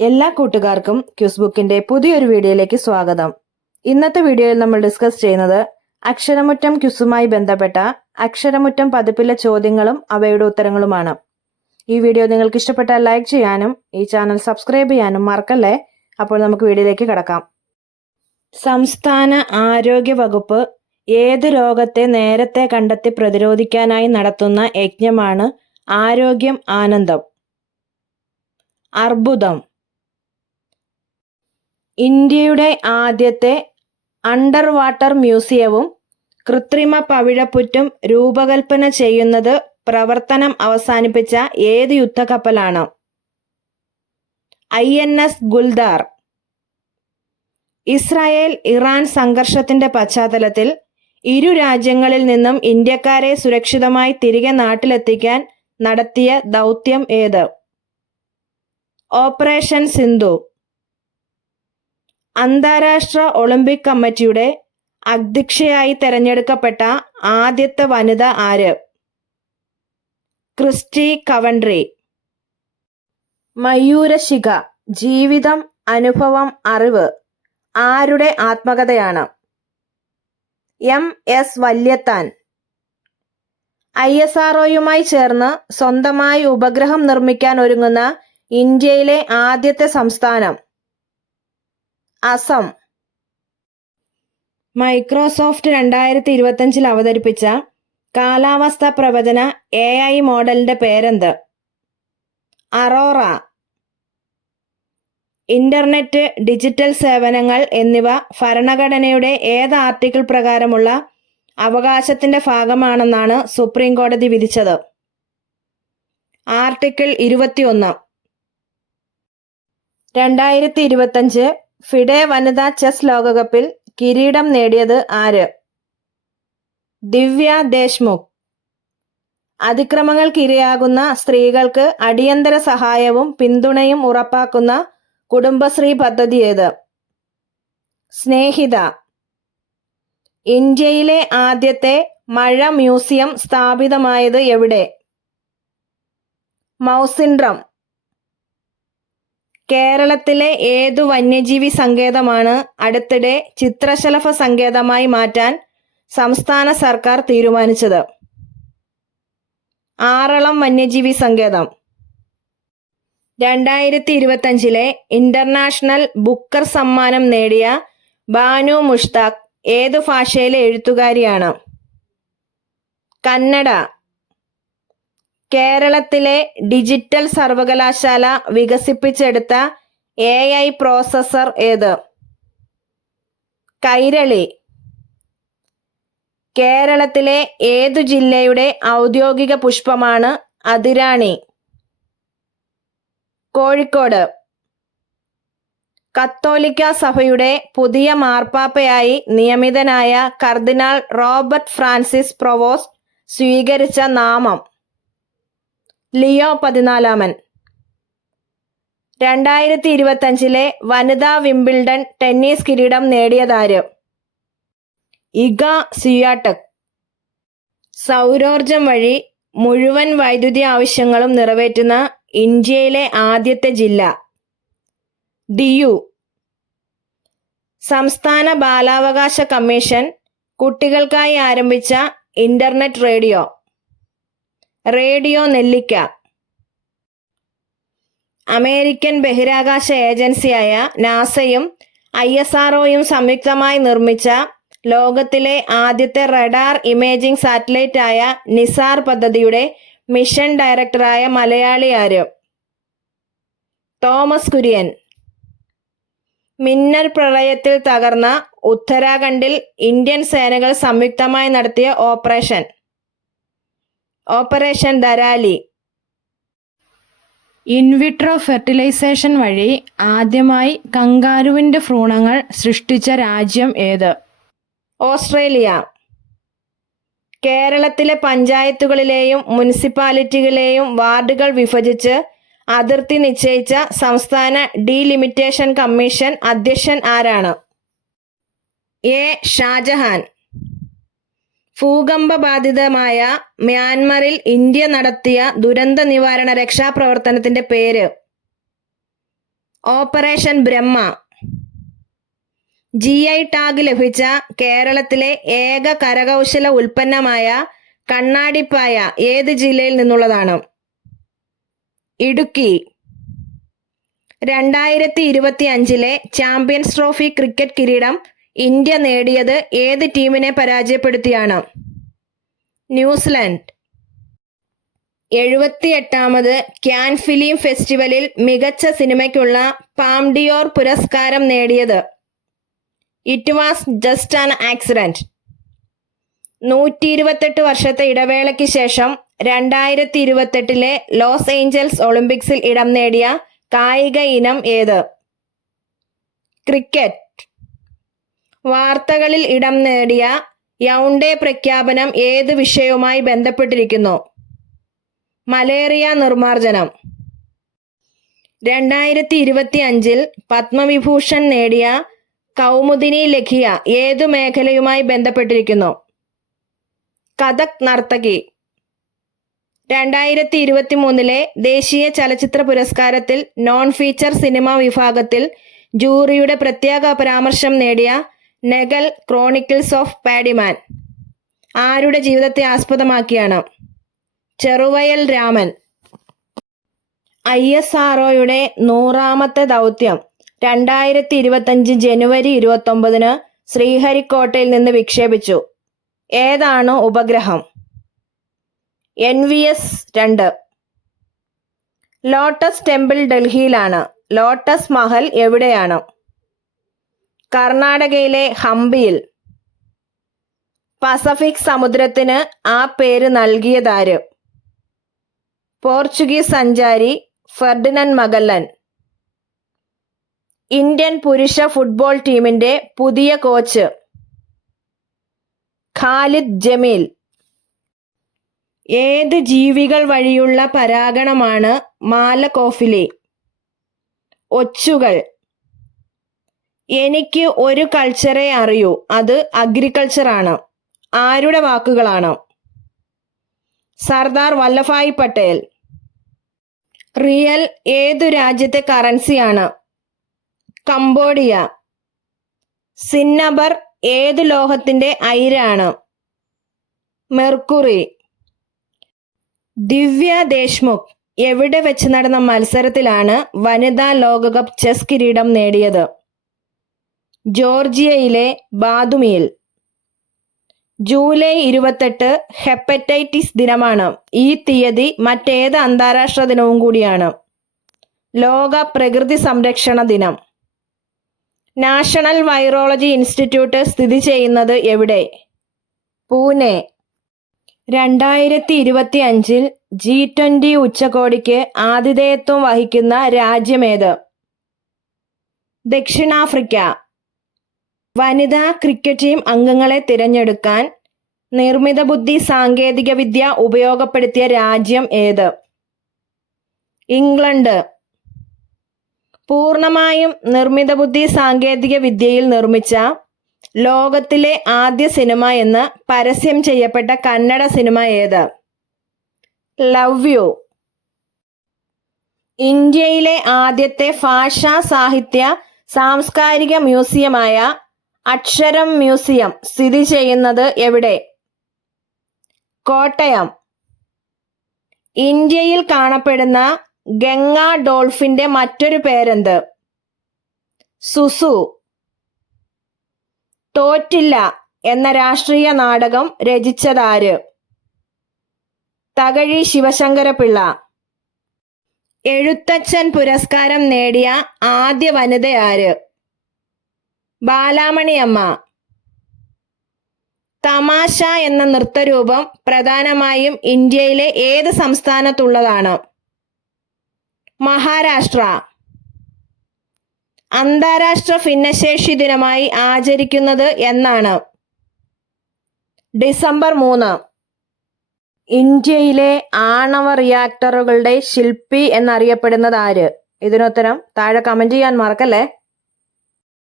എല്ലാ കൂട്ടുകാർക്കും ക്യൂസ് ബുക്കിന്റെ പുതിയൊരു വീഡിയോയിലേക്ക് സ്വാഗതം. ഇന്നത്തെ വീഡിയോയിൽ നമ്മൾ ഡിസ്കസ് ചെയ്യുന്നത് അക്ഷരമുറ്റം ക്യൂസുമായി ബന്ധപ്പെട്ട അക്ഷരമുറ്റം പതിപ്പിലെ ചോദ്യങ്ങളും അവയുടെ ഉത്തരങ്ങളുമാണ്. ഈ വീഡിയോ നിങ്ങൾക്ക് ഇഷ്ടപ്പെട്ടാൽ ലൈക്ക് ചെയ്യാനും ഈ ചാനൽ സബ്സ്ക്രൈബ് ചെയ്യാനും മറക്കല്ലേ. അപ്പോൾ നമുക്ക് വീഡിയോയിലേക്ക് കടക്കാം. സംസ്ഥാന ആരോഗ്യ വകുപ്പ് ഏത് രോഗത്തെ നേരത്തെ കണ്ടെത്തി പ്രതിരോധിക്കാനായി നടത്തുന്ന യജ്ഞമാണ് ആരോഗ്യം ആനന്ദം? അർബുദം. ഇന്ത്യയുടെ ആദ്യത്തെ അണ്ടർ വാട്ടർ മ്യൂസിയവും കൃത്രിമ പവിഴപ്പുറ്റും രൂപകൽപ്പന ചെയ്യുന്നത് പ്രവർത്തനം അവസാനിപ്പിച്ച ഏത് യുദ്ധക്കപ്പലാണ്? INS ഗുൽദാർ. ഇസ്രായേൽ ഇറാൻ സംഘർഷത്തിന്റെ പശ്ചാത്തലത്തിൽ ഇരു രാജ്യങ്ങളിൽ നിന്നും ഇന്ത്യക്കാരെ സുരക്ഷിതമായി തിരികെ നാട്ടിലെത്തിക്കാൻ നടത്തിയ ദൗത്യം ഏത്? ഓപ്പറേഷൻ സിന്ധു. അന്താരാഷ്ട്ര ഒളിമ്പിക് കമ്മിറ്റിയുടെ അധ്യക്ഷയായി തെരഞ്ഞെടുക്കപ്പെട്ട ആദ്യത്തെ വനിത ആര്? Christy Coventry. മയൂരശിഖ ജീവിതം അനുഭവം അറിവ് ആരുടെ ആത്മകഥയാണ്? MS വല്യത്താൻ. ISROയുമായി ചേർന്ന് സ്വന്തമായി ഉപഗ്രഹം നിർമ്മിക്കാൻ ഒരുങ്ങുന്ന ഇന്ത്യയിലെ ആദ്യത്തെ സംസ്ഥാനം? അസം. മൈക്രോസോഫ്റ്റ് 2025 അവതരിപ്പിച്ച കാലാവസ്ഥാ പ്രവചന AI മോഡലിന്റെ പേരെന്ത്? അറോറ. ഇന്റർനെറ്റ്, ഡിജിറ്റൽ സേവനങ്ങൾ എന്നിവ ഭരണഘടനയുടെ ഏത് ആർട്ടിക്കിൾ പ്രകാരമുള്ള അവകാശത്തിന്റെ ഭാഗമാണെന്നാണ് സുപ്രീം കോടതി വിധിച്ചത്? ആർട്ടിക്കിൾ 21. 2025 ഫിഡെ വനിതാ ചെസ് ലോകകപ്പിൽ കിരീടം നേടിയത് ആര്? ദിവ്യ ദേശ്മുഖ്. അതിക്രമങ്ങൾക്കിരയാകുന്ന സ്ത്രീകൾക്ക് അടിയന്തര സഹായവും പിന്തുണയും ഉറപ്പാക്കുന്ന കുടുംബശ്രീ പദ്ധതി ഏത്? സ്നേഹിത. ഇന്ത്യയിലെ ആദ്യത്തെ മഴ മ്യൂസിയം സ്ഥാപിതമായത് എവിടെ? മൗസിൻഡ്രം. കേരളത്തിലെ ഏതു വന്യജീവി സങ്കേതമാണ് അടുത്തിടെ ചിത്രശലഭ സങ്കേതമായി മാറ്റാൻ സംസ്ഥാന സർക്കാർ തീരുമാനിച്ചത്? ആറളം വന്യജീവി സങ്കേതം. 2025 ഇന്റർനാഷണൽ ബുക്കർ സമ്മാനം നേടിയ ബാനു മുഷ്താഖ് ഏതു ഭാഷയിലെ എഴുത്തുകാരിയാണ്? കന്നഡ. കേരളത്തിലെ ഡിജിറ്റൽ സർവകലാശാല വികസിപ്പിച്ചെടുത്ത AI പ്രോസസർ ഏത്? കൈരളി. കേരളത്തിലെ ഏതു ജില്ലയുടെ ഔദ്യോഗിക പുഷ്പമാണ് അതിരാണി? കോഴിക്കോട്. കത്തോലിക്ക സഭയുടെ പുതിയ മാർപ്പാപ്പയായി നിയമിതനായ കർദിനാൾ റോബർട്ട് ഫ്രാൻസിസ് പ്രൊവോസ്റ്റ് സ്വീകരിച്ച നാമം? ലിയോ 14. 2025 വനിതാ വിംബിൾഡൺ ടെന്നീസ് കിരീടം നേടിയതാര്? ഇഗ സ്വിയാടെക്. സൗരോർജം വഴി മുഴുവൻ വൈദ്യുതി ആവശ്യങ്ങളും നിറവേറ്റുന്ന ഇന്ത്യയിലെ ആദ്യത്തെ ജില്ല? ദിയു. സംസ്ഥാന ബാലാവകാശ കമ്മീഷൻ കുട്ടികൾക്കായി ആരംഭിച്ച ഇന്റർനെറ്റ് റേഡിയോ? റേഡിയോ നെല്ലിക്ക. അമേരിക്കൻ ബഹിരാകാശ ഏജൻസിയായ നാസയും ISROയും സംയുക്തമായി നിർമ്മിച്ച ലോകത്തിലെ ആദ്യത്തെ റഡാർ ഇമേജിംഗ് സാറ്റലൈറ്റ് ആയ നിസാർ പദ്ധതിയുടെ മിഷൻ ഡയറക്ടറായ മലയാളി ആര്? തോമസ് കുര്യൻ. മിന്നൽ പ്രളയത്തിൽ തകർന്ന ഉത്തരാഖണ്ഡിൽ ഇന്ത്യൻ സേനകൾ സംയുക്തമായി നടത്തിയ operation? Operation Dharali. In vitro fertilisation വഴി ആദ്യമായി കങ്കാരുവിന്റെ ഭ്രൂണങ്ങൾ സൃഷ്ടിച്ച രാജ്യം ഏത്? ഓസ്ട്രേലിയ. കേരളത്തിലെ പഞ്ചായത്തുകളിലെയും മുനിസിപ്പാലിറ്റികളിലെയും വാർഡുകൾ വിഭജിച്ച് അതിർത്തി നിശ്ചയിച്ച സംസ്ഥാന ഡീലിമിറ്റേഷൻ കമ്മീഷൻ അധ്യക്ഷൻ ആരാണ്? A. ഷാജഹാൻ. ഭൂകമ്പ ബാധിതമായ മ്യാൻമറിൽ ഇന്ത്യ നടത്തിയ ദുരന്ത നിവാരണ രക്ഷാപ്രവർത്തനത്തിന്റെ പേര്? ഓപ്പറേഷൻ ബ്രഹ്മ. GI ടാഗ് ലഭിച്ച കേരളത്തിലെ ഏക കരകൗശല ഉൽപ്പന്നമായ കണ്ണാടിപ്പായ ഏത് ജില്ലയിൽ നിന്നുള്ളതാണ്? ഇടുക്കി. 2025 ചാമ്പ്യൻസ് ട്രോഫി ക്രിക്കറ്റ് കിരീടം ഇന്ത്യ നേടിയത് ഏത് ടീമിനെ പരാജയപ്പെടുത്തിയാണ്? ന്യൂസിലൻഡ്. 78ാമത് ക്യാൻ ഫിലിം ഫെസ്റ്റിവലിൽ മികച്ച സിനിമയ്ക്കുള്ള പാം ഡിയോർ പുരസ്കാരം നേടിയത്? It was just an accident. 128 വർഷത്തെ ഇടവേളയ്ക്ക് ശേഷം 2028 ലോസ് ഏഞ്ചൽസ് ഒളിമ്പിക്സിൽ ഇടം നേടിയ കായിക ഇനം ഏത്? ക്രിക്കറ്റ്. വാർത്തകളിൽ ഇടം നേടിയ യൗണ്ടേ പ്രഖ്യാപനം ഏത് വിഷയവുമായി ബന്ധപ്പെട്ടിരിക്കുന്നു? മലേറിയ നിർമ്മാർജ്ജനം. 2025 പത്മവിഭൂഷൺ നേടിയ കൗമുദിനി ലഖിയ ഏതു മേഖലയുമായി ബന്ധപ്പെട്ടിരിക്കുന്നു? കഥക് നർത്തകി. 2023 ദേശീയ ചലച്ചിത്ര പുരസ്കാരത്തിൽ നോൺ ഫീച്ചർ സിനിമ വിഭാഗത്തിൽ ജൂറിയുടെ പ്രത്യേക പരാമർശം നേടിയ നെഗൽ ക്രോണിക്കിൾസ് ഓഫ് പാഡിമാൻ ആരുടെ ജീവിതത്തെ ആസ്പദമാക്കിയാണ്? ചെറുവയൽ രാമൻ. ISROയുടെ 100ാമത്തെ ദൗത്യം 2025 ജനുവരി 29 ശ്രീഹരിക്കോട്ടയിൽ നിന്ന് വിക്ഷേപിച്ചു. ഏതാണ് ഉപഗ്രഹം? NVS 2. ലോട്ടസ് ടെമ്പിൾ ഡൽഹിയിലാണ്. ലോട്ടസ് മഹൽ എവിടെയാണ്? കർണാടകയിലെ ഹംപിയിൽ. പസഫിക് സമുദ്രത്തിന് ആ പേര് നൽകിയതാര്? പോർച്ചുഗീസ് സഞ്ചാരി ഫെർഡിനൻഡ് മഗല്ലൻ. ഇന്ത്യൻ പുരുഷ ഫുട്ബോൾ ടീമിന്റെ പുതിയ കോച്ച്? ഖാലിദ് ജമീൽ. ഏത് ജീവികൾ വഴിയുള്ള പരാഗണമാണ് മാലക്കോഫിലി? ഒച്ചുകൾ. എനിക്ക് ഒരു കൾച്ചറെ അറിയൂ, അത് അഗ്രികൾച്ചർ ആണ്. ആരുടെ വാക്കുകളാണ്? സർദാർ വല്ലഭായ് പട്ടേൽ. റിയൽ ഏതു രാജ്യത്തെ കറൻസിയാണ്? കംബോഡിയ. സിന്നബർ ഏതു ലോഹത്തിന്റെ അയിരാണ്? മെർക്കുറി. ദിവ്യ ദേശ്മുഖ് എവിടെ വെച്ച് നടന്ന മത്സരത്തിലാണ് വനിതാ ലോകകപ്പ് ചെസ് കിരീടം നേടിയത്? ജോർജിയയിലെ ബാതുമിയിൽ. ജൂലൈ 28 ഹെപ്പറ്റൈറ്റിസ് ദിനമാണ്. ഈ തീയതി മറ്റേത് അന്താരാഷ്ട്ര ദിനവും കൂടിയാണ്? ലോക പ്രകൃതി സംരക്ഷണ ദിനം. നാഷണൽ വൈറോളജി ഇൻസ്റ്റിറ്റ്യൂട്ട് സ്ഥിതി ചെയ്യുന്നത് എവിടെ? പൂനെ. 2025 G20 ഉച്ചകോടിക്ക് ആതിഥേയത്വം വഹിക്കുന്ന രാജ്യമേത്? ദക്ഷിണാഫ്രിക്ക. വനിതാ ക്രിക്കറ്റ് ടീം അംഗങ്ങളെ തിരഞ്ഞെടുക്കാൻ നിർമ്മിത ബുദ്ധി സാങ്കേതിക വിദ്യ ഉപയോഗപ്പെടുത്തിയ രാജ്യം ഏത്? ഇംഗ്ലണ്ട്. പൂർണ്ണമായും നിർമ്മിത ബുദ്ധി സാങ്കേതിക വിദ്യയിൽ നിർമ്മിച്ച ലോകത്തിലെ ആദ്യ സിനിമ എന്ന് പരസ്യം ചെയ്യപ്പെട്ട കന്നഡ സിനിമ ഏത്? Love you. ഇന്ത്യയിലെ ആദ്യത്തെ ഭാഷാ സാഹിത്യ സാംസ്കാരിക മ്യൂസിയമായ അക്ഷരം മ്യൂസിയം സ്ഥിതി ചെയ്യുന്നത് എവിടെ? കോട്ടയം. ഇന്ത്യയിൽ കാണപ്പെടുന്ന ഗംഗാ ഡോൾഫിന്റെ മറ്റൊരു പേരെന്ത്? സുസു. തോറ്റില്ല എന്ന രാഷ്ട്രീയ നാടകം രചിച്ചതാര്? തകഴി ശിവശങ്കരപിള്ള. എഴുത്തച്ഛൻ പുരസ്കാരം നേടിയ ആദ്യ വനിത ആര്? ബാലാമണിയമ്മ. തമാശ എന്ന നൃത്തരൂപം പ്രധാനമായും ഇന്ത്യയിലെ ഏത് സംസ്ഥാനത്തുള്ളതാണ്? മഹാരാഷ്ട്ര. അന്താരാഷ്ട്ര ഭിന്നശേഷി ദിനമായി ആചരിക്കുന്നത് എന്നാണ്? ഡിസംബർ 3. ഇന്ത്യയിലെ ആണവ റിയാക്ടറുകളുടെ ശില്പി എന്നറിയപ്പെടുന്നത് ആര്? ഇതിനുത്തരം താഴെ കമന്റ് ചെയ്യാൻ മറക്കല്ലേ.